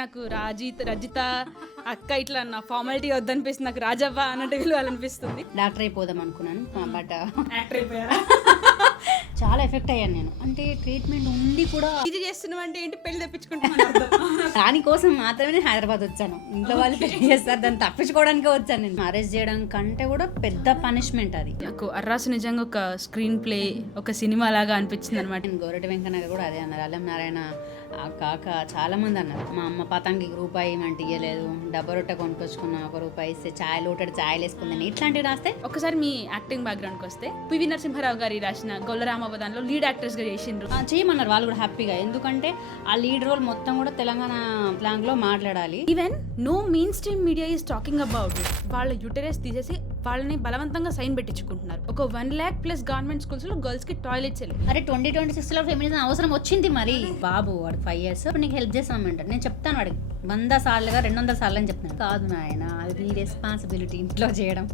నాకు రజిత అక్క ఇట్లా నా ఫార్మాలిటీ వద్దనిపిస్తుంది, నాకు రాజవ్వ అన్నట్టు పిలవాలనిపిస్తుంది. డాక్టర్ అయిపోదాం అనుకున్నాను, బట్ యాక్టర్ అయిపోయారా? చాలా ఎఫెక్ట్ అయ్యాను నేను. అంటే ట్రీట్మెంట్ ఉండి కూడా ఇది చేస్తున్నావు అంటే ఏంటి, పెళ్లి తెప్పించుకుంటున్నాను. దానికోసం మాత్రమే నేను హైదరాబాద్ వచ్చాను. ఇంట్లో వాళ్ళు పెళ్లి చేస్తారు, దాన్ని తప్పించుకోవడానికే వచ్చాను. నేను అరెస్ట్ చేయడం కంటే కూడా పెద్ద పనిష్మెంట్ అది. నాకు అర్రాసు నిజంగా ఒక స్క్రీన్ ప్లే, ఒక సినిమా లాగా అనిపించింది అనమాట. నేను గోరటి వెంకన్న కూడా అదే అన్నారు. అల్లం నారాయణ ఆ కాక చాలా మంది అన్నారు, మా అమ్మ పతంగికి రూపాయి ఇవ్వంటే ఇయ్యలేదు, డబ్బా రొట్టె కొనుక్కొచ్చుకున్న ₹1 ఇస్తే ఛాయ్ లోటెడ్ ఛాయలు వేసుకుందని ఇట్లాంటివి రాస్తే. ఒకసారి మీ యాక్టింగ్ బ్యాక్గ్రౌండ్కి వస్తే, పివి నరసింహారావు గారి రాసిన గొల్లరామవదాన్లో లీడ్ యాక్టర్స్ గా చేసిండ్రు. చేయమన్నారు వాళ్ళు కూడా హ్యాపీగా, ఎందుకంటే ఆ లీడ్ రోల్ మొత్తం కూడా తెలంగాణ స్లాంగ్ లో మాట్లాడాలి. Even know main stream media is talking about it. వాళ్ళ యూటరస్ తీసేసి వాళ్ళని బలవంతంగా సైన్ పెట్టించుకుంటున్నారు. ఒక 1 lakh+ గవర్నమెంట్ స్కూల్స్ లో గర్ల్స్ కి టాయిలెట్స్ వెళ్ళి. అరే 2026 లో ఫెమినిజం అవసరం వచ్చింది మరి. బాబు వాడు 5 years ఇప్పుడు నీకు హెల్ప్ చేస్తామంటాడు. నేను చెప్తాను వాడికి 100 సార్లుగా 200 సార్లు అని చెప్తాను. కాదు నాయన, అది రెస్పాన్సిబిలిటీ ఇంట్లో చేయడం.